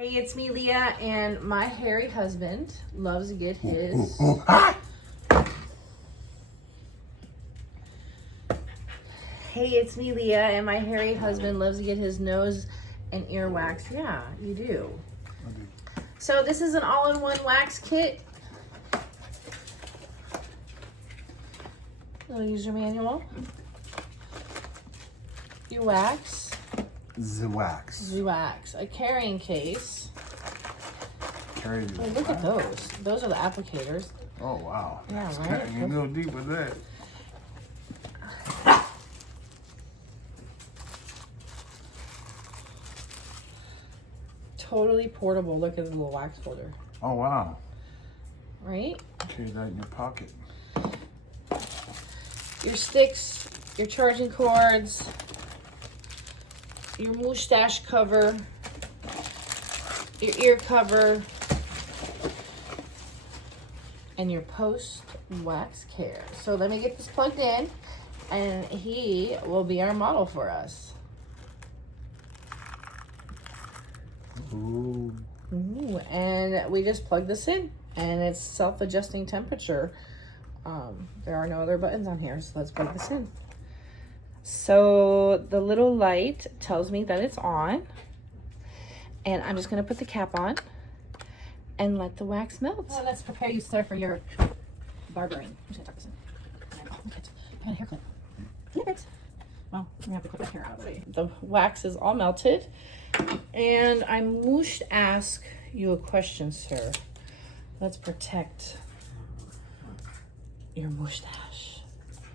Hey, it's me, Leah, and my hairy husband loves to get his... Hey, it's me, Leah, and my hairy husband loves to get his nose and ear wax. Yeah, you do. So this is an all-in-one wax kit. Little user manual. Your wax. The wax. A carrying case. Carry the Look at those. Those are the applicators. Oh, wow. Yeah, That's right? You can go deep with that. Totally portable. Look at the little wax holder. Oh, wow. Right? Carry that in your pocket. Your sticks, your charging cords, your mustache cover, your ear cover, and your post wax care. So let me get this plugged in, and he will be our model for us. Ooh. Ooh, and we just plug this in, and it's self-adjusting temperature. There are no other buttons on here, so let's plug this in. So the little light tells me that it's on, and I'm just gonna put the cap on and let the wax melt. Well, let's prepare you, sir, for your barbering. I'm just gonna tuck this in. Oh, look at, I got a hair clip. Clip it. Well, we're gonna have to clip my hair out of the way. The wax is all melted, and I must ask you a question, sir. Let's protect your mustache.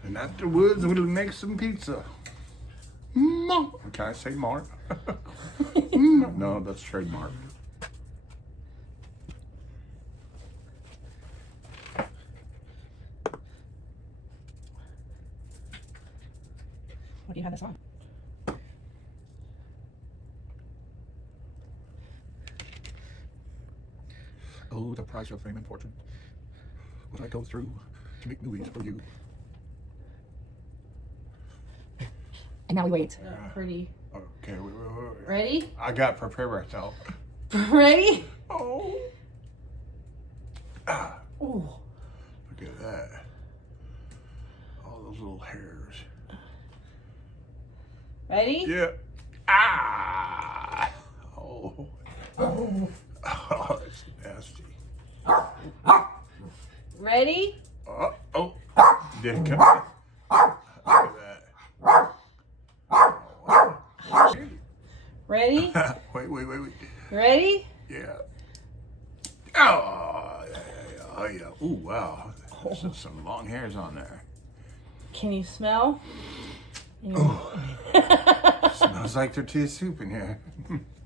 And afterwards, we'll make some pizza. Can I say Mark? No, that's trademark. What do you have this on? Oh, the price of fame and fortune. What I go through to make movies for you. And now we wait. Pretty. Okay, wait. Ready? I got to prepare myself. Ready? Oh. Ah, Ooh. look at that. All those little hairs. Ready? Yeah. Ah. Oh. Oh, it's nasty. Ready? Oh. Didn't come. Look at Ready? that. Wait. Ready? Yeah. Oh, yeah. Ooh, wow. There's some long hairs on there. Can you smell? Smells like tortilla soup in here.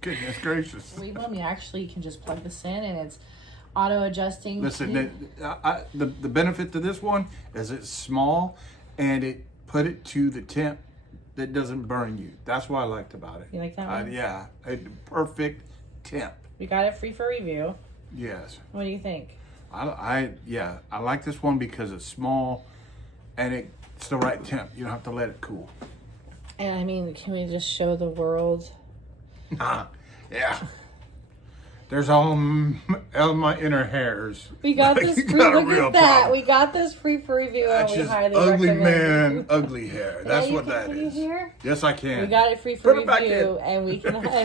Goodness gracious. We actually can just plug this in, and it's auto adjusting. Listen, the benefit to this one is it's small, and it put it to the temp that doesn't burn you. That's what I liked about it. You like that one? Yeah, a perfect temp. We got it free for review. Yes. What do you think? I like this one because it's small, and it's the right temp. You don't have to let it cool. And I mean, can we just show the world? Yeah. There's all my inner hairs. We got Like, this you free. got a Look real at that. problem. We got this free for review, That's and we just highly ugly recommend. man, ugly hair. That's you what can- that can you is. hear? Yes, I can. We got it free for Put it back review, in. and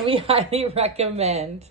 we highly recommend.